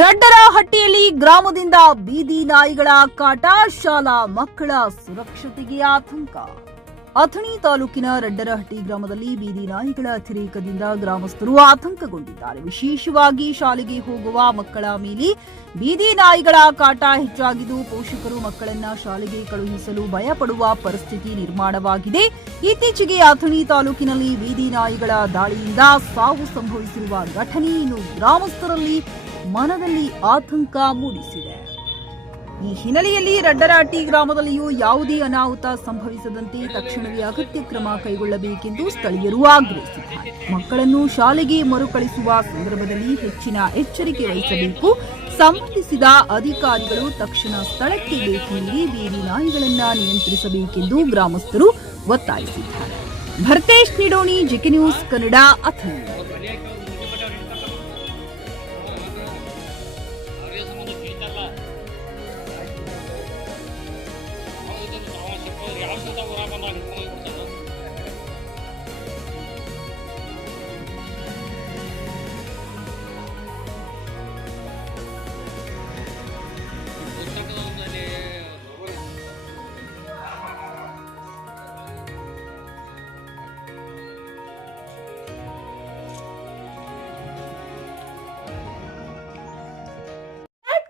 ರಡ್ಡರಹಟ್ಟಿಯಲ್ಲಿ ಗ್ರಾಮದಿಂದ ಬೀದಿ ನಾಯಿಗಳ ಕಾಟ, ಶಾಲಾ ಮಕ್ಕಳ ಸುರಕ್ಷತೆಗೆ ಆತಂಕ. ಅಥಣಿ ತಾಲೂಕಿನ ರಡ್ಡರಹಟ್ಟಿ ಗ್ರಾಮದಲ್ಲಿ ಬೀದಿ ನಾಯಿಗಳ ಅತಿರೇಕದಿಂದ ಗ್ರಾಮಸ್ಥರು ಆತಂಕಗೊಂಡಿದ್ದಾರೆ. ವಿಶೇಷವಾಗಿ ಶಾಲೆಗೆ ಹೋಗುವ ಮಕ್ಕಳ ಮೇಲೆ ಬೀದಿ ನಾಯಿಗಳ ಕಾಟ ಹೆಚ್ಚಾಗಿದ್ದು, ಪೋಷಕರು ಮಕ್ಕಳನ್ನ ಶಾಲೆಗೆ ಕಳುಹಿಸಲು ಭಯಪಡುವ ಪರಿಸ್ಥಿತಿ ನಿರ್ಮಾಣವಾಗಿದೆ. ಇತ್ತೀಚೆಗೆ ಅಥಣಿ ತಾಲೂಕಿನಲ್ಲಿ ಬೀದಿ ನಾಯಿಗಳ ದಾಳಿಯಿಂದ ಸಾವು ಸಂಭವಿಸಿರುವ ಘಟನೆ ಇನ್ನು ಗ್ರಾಮಸ್ಥರಲ್ಲಿ ಮನದಲ್ಲಿ ಆತಂಕ ಮೂಡಿಸಿದೆ. ಈ ಹಿನ್ನೆಲೆಯಲ್ಲಿ ರಡ್ಡರಹಟ್ಟಿ ಗ್ರಾಮದಲ್ಲಿಯೂ ಯಾವುದೇ ಅನಾಹುತ ಸಂಭವಿಸದಂತೆ ತಕ್ಷಣವೇ ಅಗತ್ಯ ಕ್ರಮ ಕೈಗೊಳ್ಳಬೇಕೆಂದು ಸ್ಥಳೀಯರು ಆಗ್ರಹಿಸಿದ್ದಾರೆ. ಮಕ್ಕಳನ್ನು ಶಾಲೆಗೆ ಮರುಕಳಿಸುವ ಸಂದರ್ಭದಲ್ಲಿ ಹೆಚ್ಚಿನ ಎಚ್ಚರಿಕೆ ವಹಿಸಬೇಕು. ಸಂಬಂಧಿಸಿದ ಅಧಿಕಾರಿಗಳು ತಕ್ಷಣ ಸ್ಥಳಕ್ಕೆ ಭೇಟಿ ನೀಡಿ ಬೀದಿ ನಾಯಿಗಳನ್ನು ನಿಯಂತ್ರಿಸಬೇಕೆಂದು ಗ್ರಾಮಸ್ಥರು ಒತ್ತಾಯಿಸಿದ್ದಾರೆ. Bharatesh Nidoni, GK news Kannada, Athani.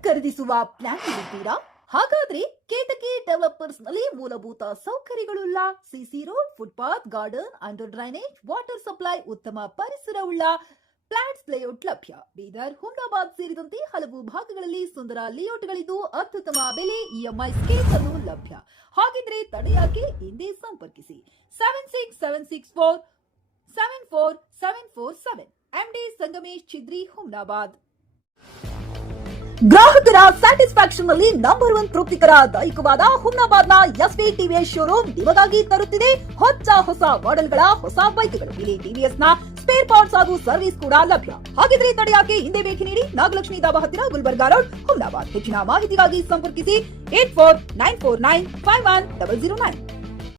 ಖರೀದಿಸುವ ಪ್ಲಾನ್ ಇರುತ್ತೀರಾ? ಹಾಗಾದ್ರೆ ಕೇತಕಿ ಡೆವಲಪರ್ಸ್ ನಲ್ಲಿ ಮೂಲಭೂತ ಸೌಕರ್ಯಗಳುಳ್ಳ CC road, footpath, garden, under drainage, water supply, ಉತ್ತಮ ಪರಿಸರವುಳ್ಳ ಫ್ಲಾಟ್ಸ್ ಲೇಔಟ್ ಲಭ್ಯ. ಬೀದರ್, ಹುಮ್ನಾಬಾದ್ ಸೇರಿದಂತೆ ಹಲವು ಭಾಗಗಳಲ್ಲಿ ಸುಂದರ ಲೇಔಟ್ಗಳಿದ್ದು ಅತ್ಯುತ್ತಮ ಬೆಲೆ, ಇಎಂಐ ಸ್ಕೀಮ್ಸ್ ಅನ್ನು ಲಭ್ಯ. ಹಾಗಿದ್ರೆ ತಡೆಯಾಕೆ? ಹಿಂದೆ ಸಂಪರ್ಕಿಸಿ 7676474747 ಎಂಡಿ ಸಂಗಮೇಶ್ ಚಿದ್ರಿ, ಹುಮ್ನಾಬಾದ್. ಗ್ರಾಹಕರ ಸ್ಯಾಟಿಸ್ಫ್ಯಾಕ್ಷನ್ ನಲ್ಲಿ ನಂಬರ್ 1 ತೃಪ್ತಿಕರದಾಯಕವಾದ ಹುಮ್ನಾಬಾದ್ನ ಎಸ್ವಿ ಟಿವಿಎಸ್ ಶೋರೂಮ್ ನಿಮಗಾಗಿ ತರುತ್ತಿದೆ ಹೊಸ ಮಾಡೆಲ್ಗಳ ಹೊಸ ಬೈಕ್ಗಳು. ಇಲ್ಲಿ ಟಿವಿಎಸ್ ನ ಸ್ಪೇರ್ ಪಾರ್ಟ್ಸ್ ಹಾಗೂ ಸರ್ವಿಸ್ ಕೂಡ ಲಭ್ಯ. ಹಾಗಿದ್ರೆ ತಡೆಯಾಕೆ? ಹಿಂದೆ ಭೇಟಿ ನೀಡಿ. ನಾಗಲಕ್ಷ್ಮಿ ದಾಬಾ ಹತ್ತಿರ, ಗುಲ್ಬರ್ಗಾ ರೋಡ್, ಹುಮ್ನಾಬಾದ್. ಹೆಚ್ಚಿನ ಮಾಹಿತಿಗಾಗಿ ಸಂಪರ್ಕಿಸಿ 8494951009.